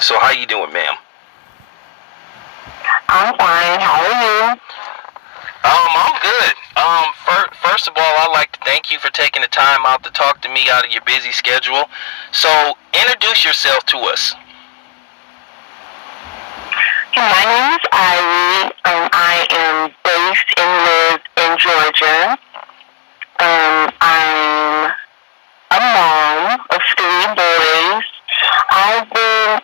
So how you doing, ma'am? I'm fine. How are you? I'm good. First of all, I'd like to thank you for taking the time out to talk to me out of your busy schedule. So, introduce yourself to us. My name is Irei. I am based and live in Georgia. I'm a mom of three boys. I've been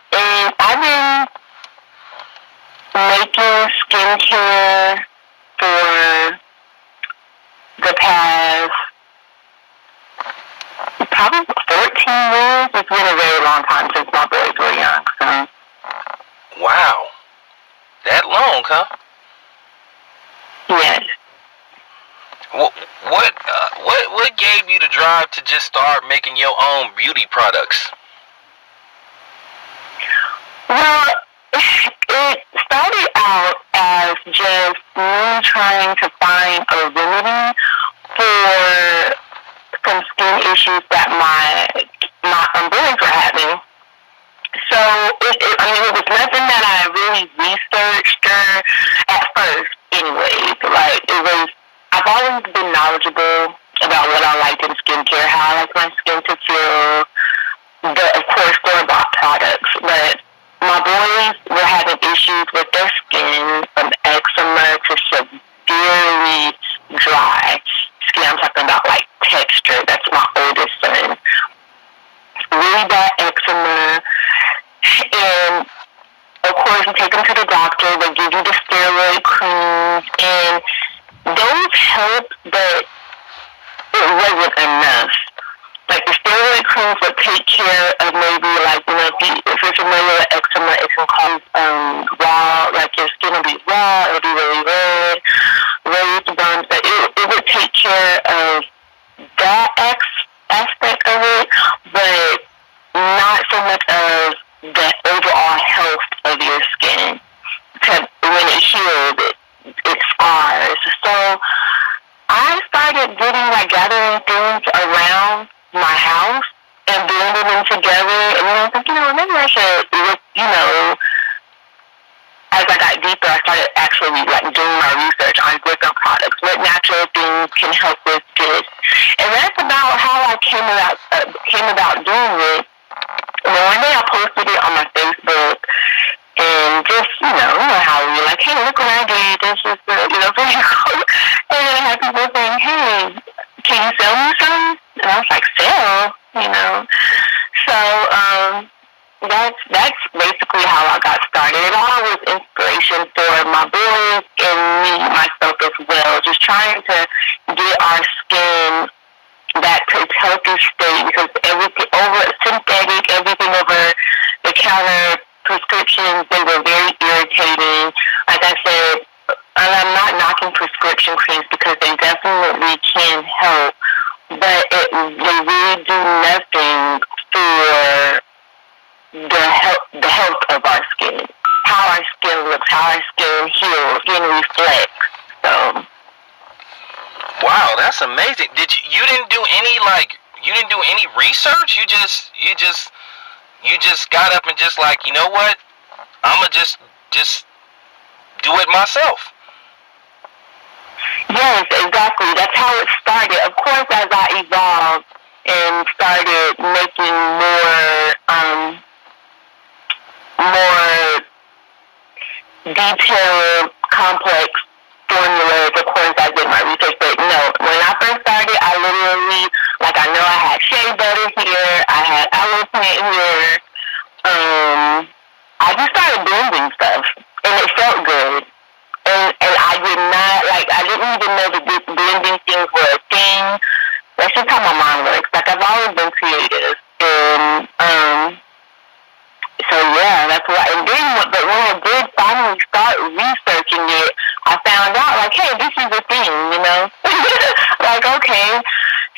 making skincare for the past probably 14 years. It's been a very long time since my boys were young. So. Wow, that long, huh? Yes. What gave you the drive to just start making your own beauty products? Well, it started out as just me trying to find a remedy for some skin issues that my boys were having. So it was nothing that I really researched at first, anyways. Like I've always been knowledgeable about what I liked in skincare, how I like my skin to feel, of course, store-bought products, but my boys were having issues with their skin, from eczema to severely dry skin. I'm talking about like texture. That's my oldest son. Really bad eczema. And of course, you take them to the doctor. They give you the steroid creams, and those help, but it wasn't enough. Like the steroid creams would take care of maybe if you're familiar with eczema, it can cause raw, like your skin will be raw, it'll be really red, raised burns, but it would take care of that aspect of it, but not so much of the overall health of your skin. When it heals, it scars. So I started gathering things around my house and blending them together. And then I was like, maybe I should look, as I got deeper, I started actually doing my research on different products, what natural things can help with this. And that's about how I came about doing it. And one day I posted it on my Facebook, and just, how you're like, hey, look what I did. This is pretty cool. And then I had people saying, hey, can you sell me some? And I was like, sell? So, that's basically how I got started. It all was inspiration for my boys and me, myself as well. Just trying to get our skin back to its healthy state, because everything over synthetic, everything over the counter prescriptions, they were very irritating. Like I said, and I'm not knocking prescription creams because they definitely can help, but they really do nothing for the health of our skin, how our skin looks, how our skin heals, skin reflects. So. Wow, that's amazing. You didn't do any research? You just got up and just like, you know what? I'ma just do it myself. Yes, exactly. That's how it started. Of course, as I evolved and started making more detailed, complex formulas, of course, I did my research. But no, when I first started, I literally, I had shea butter here, I had aloe plant here. I just started blending stuff, and it felt good. And I did not, I didn't even know that this blending things were a thing. That's just how my mind works. I've always been creative. And, so yeah, that's why. And then, but when I did finally start researching it, I found out, hey, this is a thing, okay.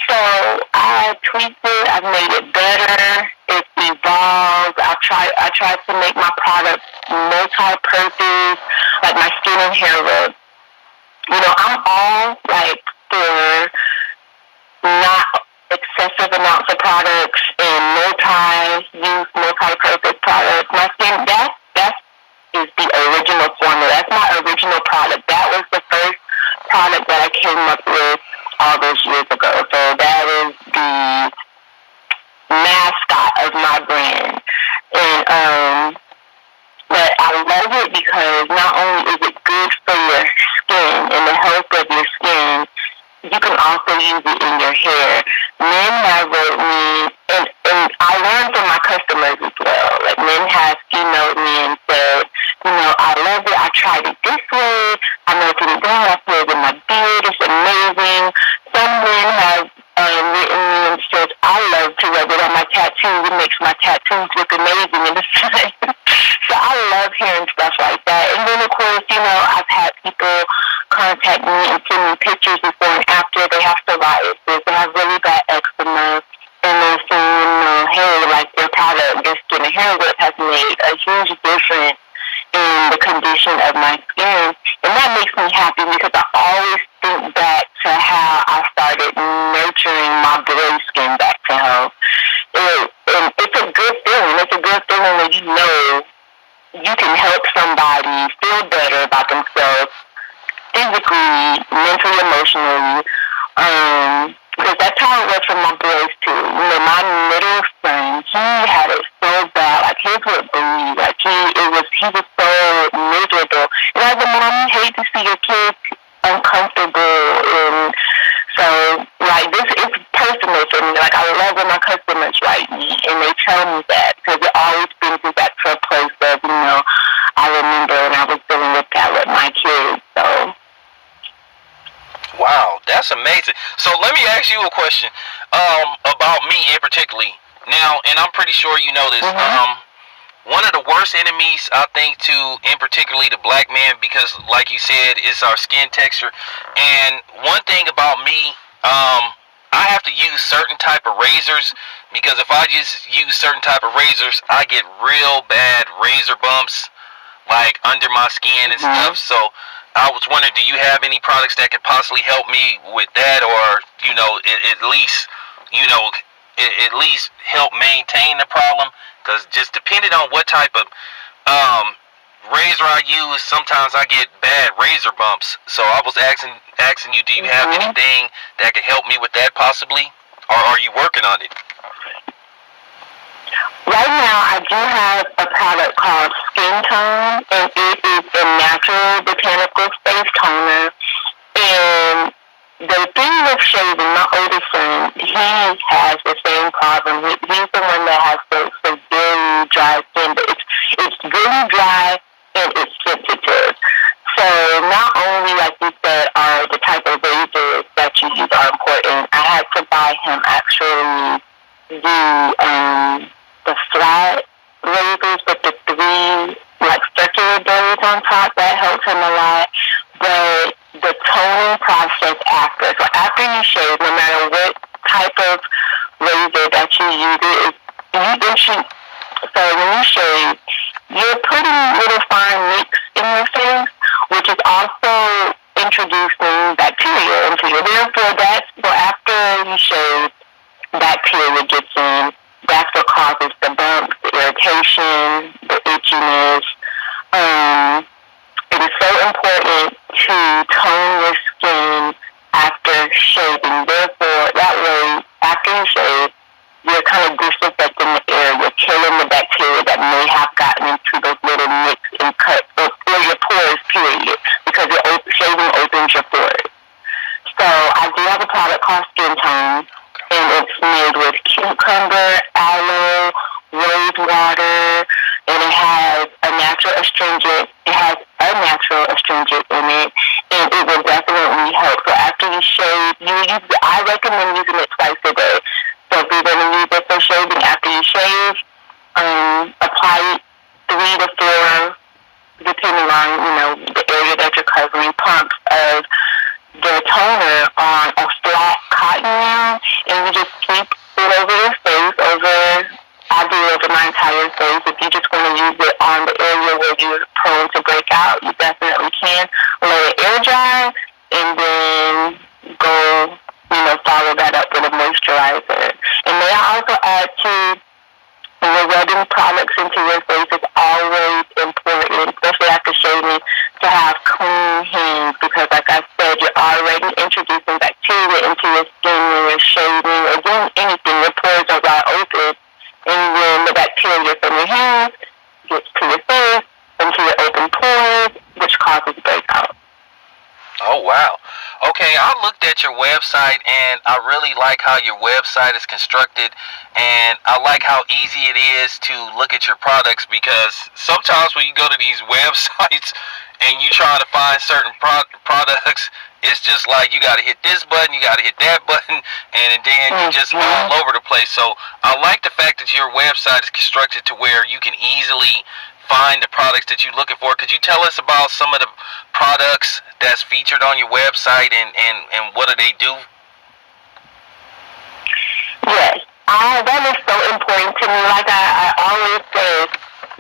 So I tweaked it, I've made it better, it's evolved. I tried to make my product multi-purpose, like my skin and hair rub. I'm all for not excessive amounts of products and multi-use, multi-purpose products. My skin, that is the original formula. That's my original product. That was the first product that I came up with all those years ago. So that is the mascot of my brand. And but I love it because not only is it good for your skin and the health of your skin, you can also use it in your hair. Men have wrote me, and I learned from my customers as well. Like, men have emailed me and said, I love it. I tried it this way. I know it's done. I put it in my beard. It's amazing. Some men have written me and said, I love to rub it on my tattoos. It makes my tattoos look amazing in the sun. So I love hearing stuff like that. And then, of course, I've had people contact me and send me pictures before and after. They have psoriasis. They have really bad eczema. And they're saying, hey, like their product, their skin and hair whip has made a huge difference in the condition of my skin. And that makes me happy because I always think back to how I started nurturing my boy skin back to health. And it's a good feeling. It's a good feeling when you know you can help somebody feel better about themselves physically, mentally, emotionally. Because that's how it was for my boys too. My middle son, he had it so bad. Like his would bleed. Like he was so miserable. And as a mom, you hate to see your kids uncomfortable. And so, like, this is personal for me. Like, I love when my customers write me and they tell me that because it always brings me back to a place of, I remember when I was dealing with that with my kids. So. Wow, that's amazing. So let me ask you a question about me in particularly. Now, and I'm pretty sure you know this. One of the worst enemies, I think, in particularly the black man, because like you said, it's our skin texture. And one thing about me, I have to use certain type of razors because if I just use certain type of razors, I get real bad razor bumps like under my skin and stuff. So I was wondering, do you have any products that could possibly help me with that, or at least help maintain the problem? Because just depending on what type of razor I use, sometimes I get bad razor bumps. So I was asking you, do you have anything that could help me with that possibly, or are you working on it? Right now, I do have a product called Skin Tone, and it is a natural botanical face toner. And the thing with shaving, my oldest son, he has the same problem. He's the one that has the severely dry skin, but it's really dry and it's sensitive. So not only, like you said, are the type of razors that you use are important. I had to buy him actually the flat razors with the 3 circular blades on top. That helps him a lot. But the toning process after, so after you shave, no matter what type of razor that you use, so when you shave, you're putting little fine nicks in your face, which is also introducing bacteria into you. Therefore, so after you shave, bacteria gets in. That's what causes the bumps, the irritation, the itchiness. It is so important to tone your skin after shaving. Therefore, that way, after you shave, you're kind of disinfecting the air. You're killing the bacteria that may have gotten into those little nicks and cuts, or your pores, period, because shaving opens your pores. So I do have a product called Skin Tone, and it's made with cucumber, aloe, rose water, and it has a natural astringent. It has a natural astringent in it, and it will definitely help. So after you shave, I recommend using it twice a day. So if you're going to use it for shaving, after you shave, apply 3 to 4, depending on the area that you're covering, pumps of the toner on a flat cotton yarn, and you just keep it over your face, I do it over my entire face. If you just want to use it on the area where you're prone to break out, you definitely can. Let it air dry, and then go, follow that up with a moisturizer. And may I also add to rubbing products into your face is always important, especially after shaving, to have clean hands because, like I said, you're already introducing bacteria into your skin when you're shaving or doing anything. Your pores are wide open, and when the bacteria from your hands gets to your face, into your open pores, which causes breakout. Oh, wow. Okay, I looked at your website and I really like how your website is constructed, and I like how easy it is to look at your products, because sometimes when you go to these websites and you try to find certain products, it's just like you got to hit this button, you got to hit that button, and then you're just all over the place. So I like the fact that your website is constructed to where you can easily find the products that you're looking for. Could you tell us about some of the products that's featured on your website, and what do they do? Yes, that is so important to me. Like I always say,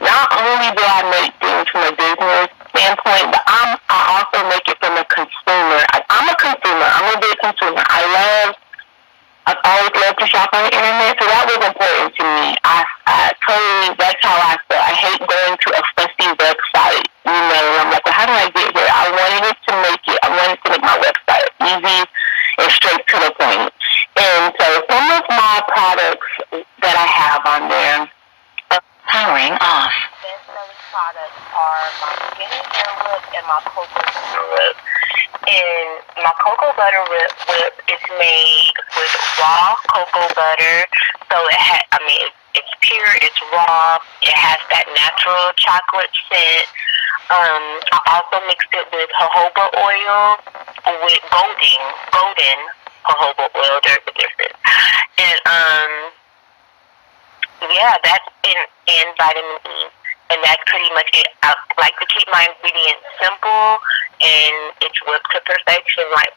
not only do I make things from a business standpoint, but I also make it from a consumer. I'm a consumer. I'm a big consumer. I've always loved to shop on the internet, so that was important to me. I totally, that's how I feel. I hate going to a fussy website, and I'm like, well, how do I get here? I wanted to make my website easy and straight to the point. And so some of my products that I have on there, powering off. Best-selling products are my skin and hair whip and my cocoa butter whip. And my cocoa butter whip is made with raw cocoa butter. So it's pure, it's raw, it has that natural chocolate scent. I also mixed it with jojoba oil, with golden jojoba oil. There's a difference. And that's in vitamin E. And that's pretty much it. I like to keep my ingredients simple, and it's whipped to perfection. Like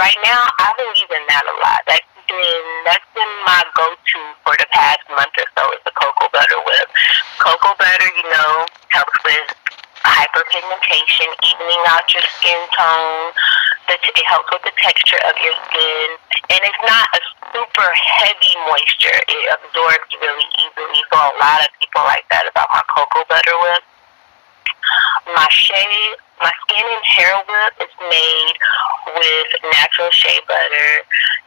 right now, I've been using that a lot. That's been my go-to for the past month or so. Is the cocoa butter whip. Cocoa butter, helps with hyperpigmentation, evening out your skin tone. It helps with the texture of your skin, and it's not a super heavy moisture. It absorbs really easily, so a lot of people like that about my cocoa butter whip. My skin and hair whip is made with natural shea butter.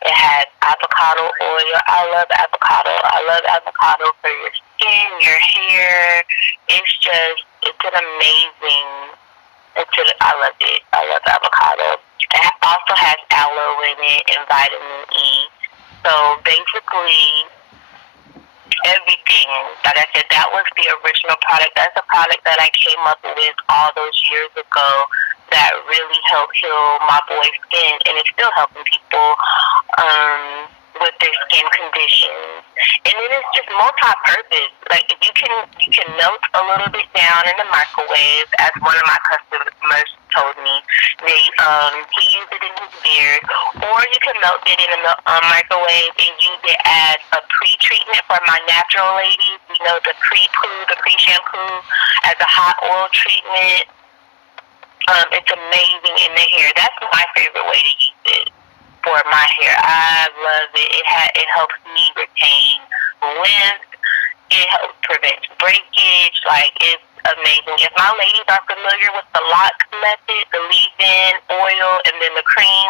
It has avocado oil. I love avocado for your skin, your hair. It's an amazing. I love it. I love avocado. It also has aloe in it and vitamin E. So basically, everything, like I said, that was the original product. That's a product that I came up with all those years ago that really helped heal my boy's skin, and it's still helping people with their skin conditions. And then it's just multi-purpose. Like you can melt a little bit down in the microwave, as one of my customers told me. He used it in his beard, or you can melt it in the microwave and use it as a pre-treatment for my natural ladies. The pre-poo, the pre-shampoo, as a hot oil treatment. It's amazing in the hair. That's my favorite way to use it for my hair. I love it. It helps me retain length. It helps prevent breakage. Like, it's amazing. If my ladies are familiar with the lock method, the leave-in oil and then the cream,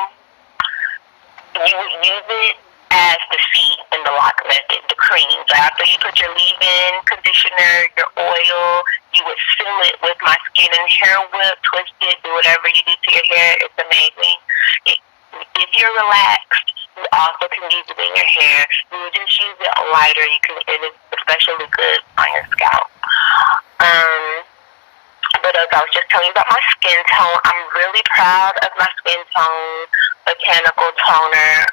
you would use it as the seed in the lock method, the cream. So after you put your leave-in conditioner, your oil, you would fill it with my skin and hair whip, twist it, do whatever you do to your hair. It's amazing. If you're relaxed, you also can use it in your hair. You would just use it lighter. It is especially good on your scalp. But as I was just telling you about my skin tone, I'm really proud of my skin tone botanical toner.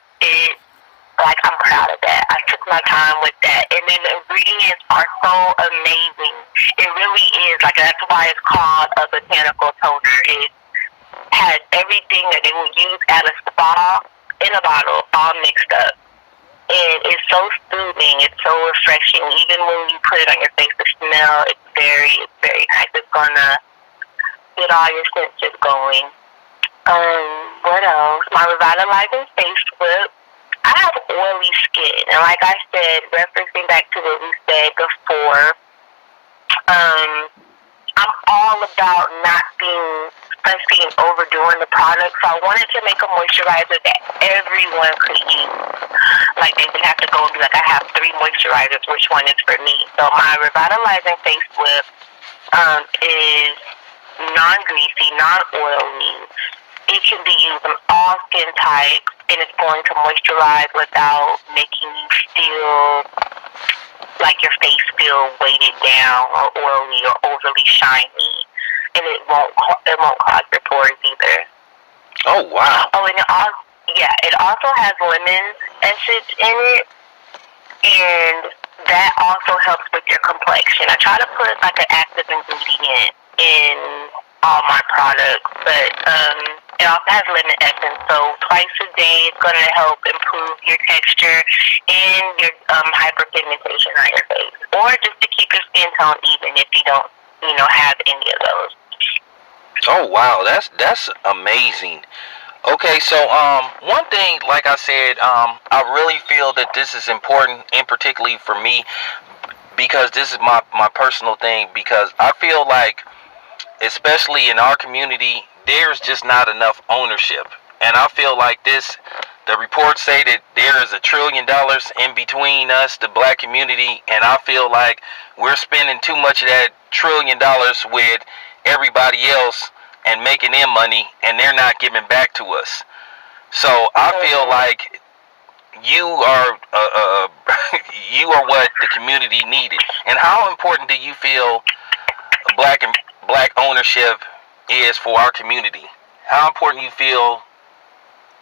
I'm proud of that. I took my time with that. And then the ingredients are so amazing. It really is. That's why it's called a botanical toner. It has everything that they would use at a spa in a bottle, all mixed up. And it's so soothing. It's so refreshing. Even when you put it on your face, the smell, it's very nice. It's going to get all your senses going. What else? My revitalizing face whip. I have oily skin, and like I said, referencing back to what we said before, I'm all about not being fussy and overdoing the product. So I wanted to make a moisturizer that everyone could use. Like they would have to go and be like, I have 3 moisturizers. Which one is for me? So my revitalizing face whip is non-greasy, non-oily. It can be used on all skin types, and it's going to moisturize without making you feel like your face feel weighted down or oily or overly shiny, and it won't clog your pores either. Oh wow! Oh, and it also has lemon essence in it, and that also helps with your complexion. I try to put like an active ingredient in all my products, but it also has lemon essence. So twice a day, it's going to help improve your texture and your hyperpigmentation on your face, or just to keep your skin tone even if you don't, have any of those. Oh wow, that's amazing. Okay, so one thing, like I said, I really feel that this is important, and particularly for me, because this is my personal thing. Because I feel like, especially in our community, there's just not enough ownership, and I feel like the reports say that there is $1 trillion in between us, the black community, and I feel like we're spending too much of that $1 trillion with everybody else and making them money, and they're not giving back to us. So I feel like you are you are what the community needed. And how important do you feel black ownership is for our community? How important you feel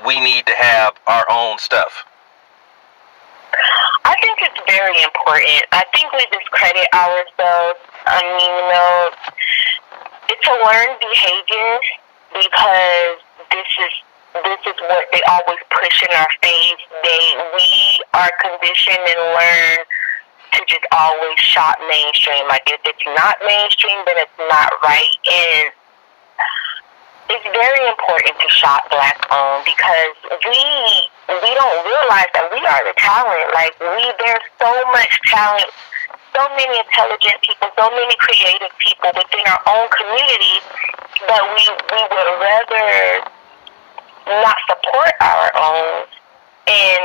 we need to have our own stuff? I think it's very important. I think we discredit ourselves. I mean, it's a learned behavior, because this is what they always push in our face. We are conditioned and learn to just always shop mainstream. Like if it's not mainstream, then it's not right. And it's very important to shop black owned, because we don't realize that we are the talent. Like there's so much talent, so many intelligent people, so many creative people within our own community, but we would rather not support our own and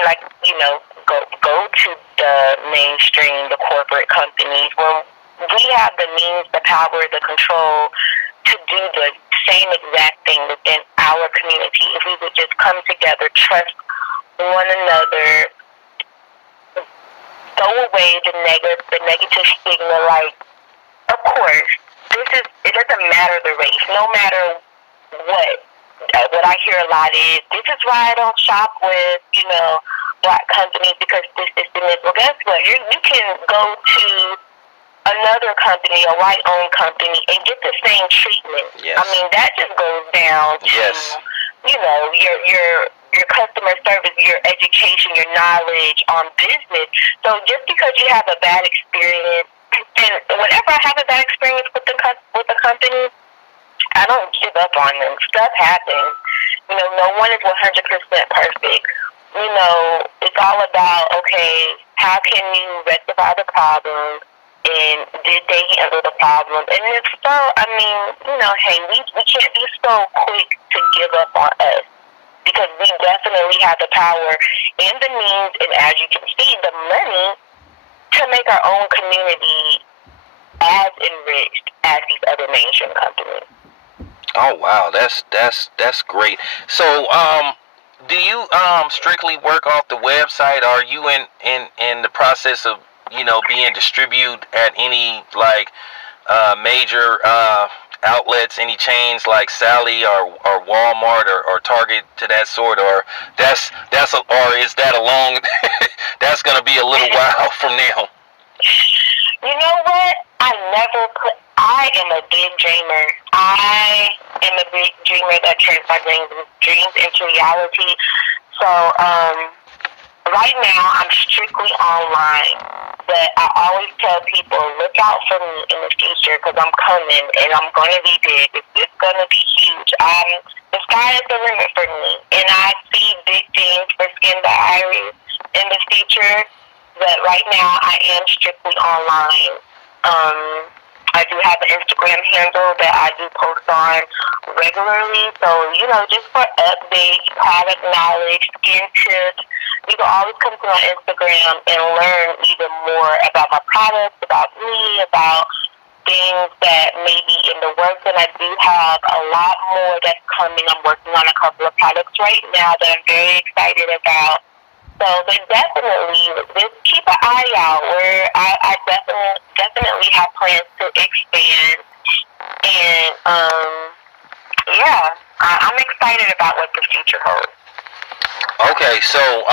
go to the mainstream, the corporate companies, when we have the means, the power, the control to do the same exact thing within our community. If we would just come together, trust one another, throw away the negative stigma. Like, of course, it doesn't matter the race, no matter what. What I hear a lot is, this is why I don't shop with, black companies, because this and this. Well, guess what? You can go to another company, a white-owned company, and get the same treatment. Yes. I mean, that just goes down to, your customer service, your education, your knowledge on business. So just because you have a bad experience, and whenever I have a bad experience with the company, I don't give up on them. Stuff happens. No one is 100% perfect. It's all about, okay, how can you rectify the problem, and did they handle the problem? And if so, I mean, hey, we can't be so quick to give up on us, because we definitely have the power and the means, and as you can see, the money to make our own community as enriched as these other mainstream companies. Oh wow, that's great. So, do you strictly work off the website? Are you in the process of being distributed at any major outlets, any chains like Sally or Walmart or Target to that sort, or or is that a long? That's gonna be a little while from now. You know what? I am a big dreamer. I am a big dreamer that turns my dreams into reality. So, right now, I'm strictly online. But I always tell people, look out for me in the future, because I'm coming, and I'm going to be big. It's going to be huge. It's sky is the limit for me, and I see big things for Skin by Irei in the future. But right now, I am strictly online. I do have an Instagram handle that I do post on regularly. So, just for updates, product knowledge, skin tips, you can always come to my Instagram and learn even more about my products, about me, about things that may be in the works. And I do have a lot more that's coming. I'm working on a couple of products right now that I'm very excited about. So, but definitely, just keep an eye out where I definitely have plans to expand. And, I'm excited about what the future holds. Okay, so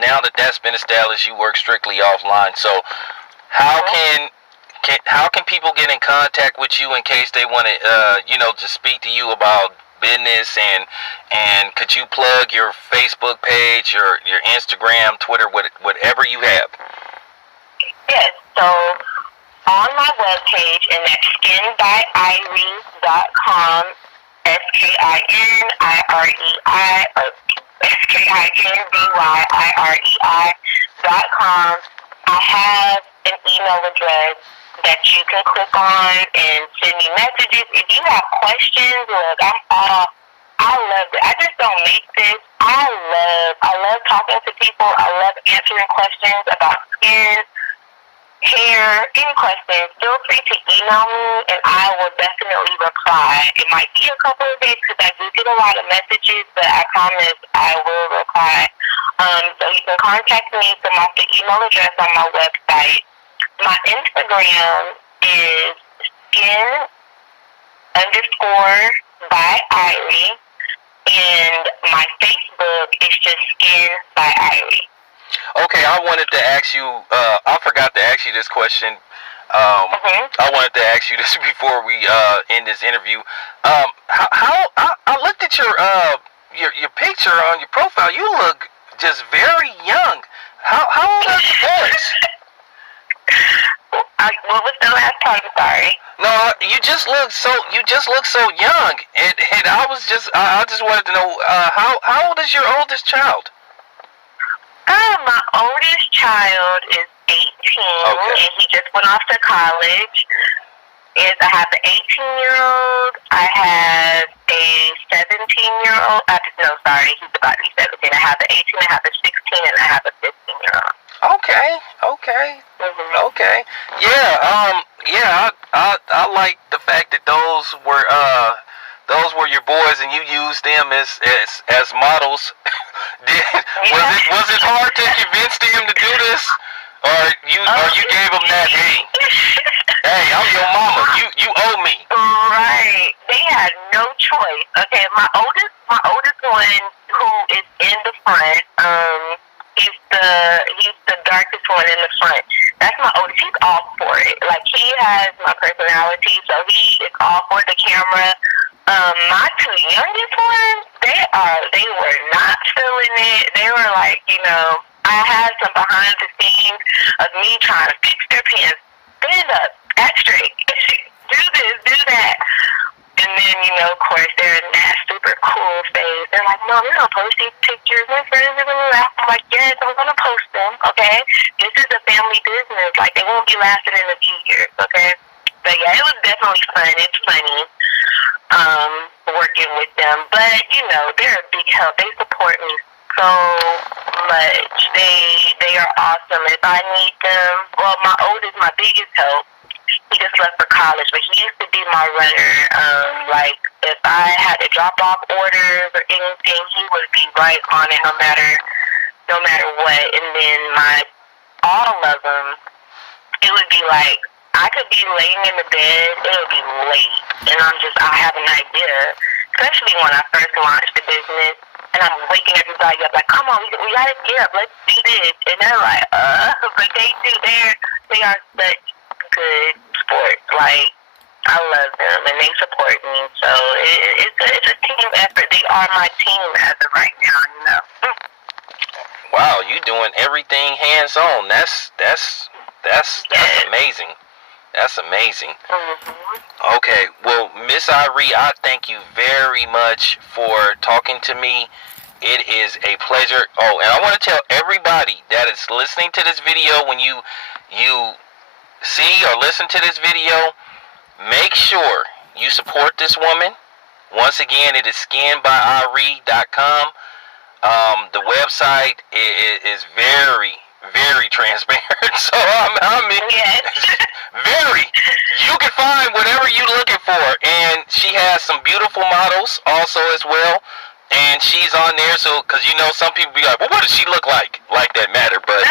now that that's been established, you work strictly offline. So how can people get in contact with you in case they want to, to speak to you about business, and could you plug your Facebook page, your Instagram, Twitter, whatever you have? Yes, so on my webpage, and that's skinbyirei.com, SKINBYIREI.com. I have an email address that you can click on and send me messages. If you have questions, look, I love it. I just don't make this. I love talking to people. I love answering questions about skin, hair, any questions. Feel free to email me, and I will definitely reply. It might be a couple of days because I do get a lot of messages, but I promise I will reply. So you can contact me from my email address on my website. My Instagram is skin_by and my Facebook is just Skin by Irei. Okay, I wanted to ask you. I forgot to ask you this question. I wanted to ask you this before we end this interview. How I looked at your picture on your profile. You look just very young. How old are you boys? What was the last part? I'm sorry. No, you just look so young, and I just wanted to know how old is your oldest child? My oldest child is 18, and he just went off to college. I have an 18-year-old. I have a 17-year-old. He's about to be 17. I have an 18, I have a 16, and I have a 15-year-old. Okay. Yeah, I like the fact that those were your boys and you used them as models. Was it hard to convince them to do this, or you gave them that, hey, I'm your mama, you owe me? Right. They had no choice. Okay, my oldest one, who is in the front, he's the darkest one in the front. That's my oldest. He's all for it. Like, he has my personality, so he is all for the camera. My two youngest ones, they were not feeling it. They were like, I had some behind the scenes of me trying to fix their pants, stand up, act straight, do this, do that. And then, of course, they're in that super cool phase. They're like, Mom, you're going to post these pictures. My friends are going to laugh. I'm like, yes, I'm going to post them, okay? This is a family business. Like, they won't be lasting in a few years, okay? But, yeah, it was definitely fun. It's funny working with them. But, they're a big help. They support me so much. They are awesome. If I need them, well, my biggest help, he just left for college, but he used to be my runner. Like, if I had to drop off orders or anything, he would be right on it no matter what. And then all of them, it would be like, I could be laying in the bed, it would be late, and I have an idea, especially when I first launched the business, and I'm waking everybody up, like, come on, we gotta get up, let's do this. And they're like, but they are such good sports. Like, I love them, and they support me. So it's a team effort. They are my team as of right now. Wow, you doing everything hands on. That's amazing. That's amazing. Mm-hmm. Okay, well, Miss Irei, I thank you very much for talking to me. It is a pleasure. Oh, and I want to tell everybody that is listening to this video, when you see or listen to this video, make sure you support this woman. Once again, it is skinbyirei.com. The website is very, very transparent. So I mean, Yes. very. You can find whatever you're looking for, and she has some beautiful models also as well. And she's on there, so because some people be like, well, what does she look like? Like that matter, but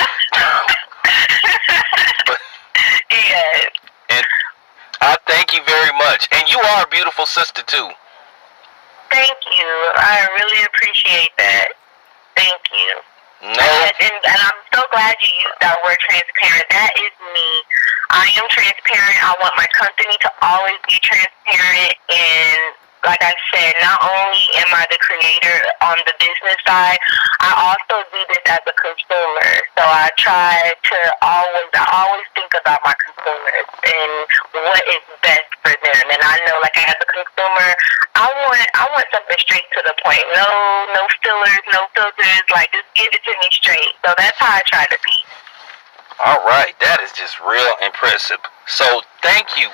Yes. and I thank you very much. And you are a beautiful sister too. Thank you. I really appreciate that. Thank you. No. And I'm so glad you used that word transparent. That is me. I am transparent. I want my company to always be transparent. And like I said, not only am I the creator on the business side, I also do this as a consumer. So I always think about my consumers and what is best for them. And I know, like, as a consumer, I want something straight to the point. No fillers, no filters. Like, just give it to me straight. So that's how I try to be. All right, that is just real impressive. So thank you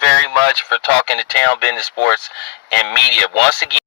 very much for talking to Town Business Sports and Media once again.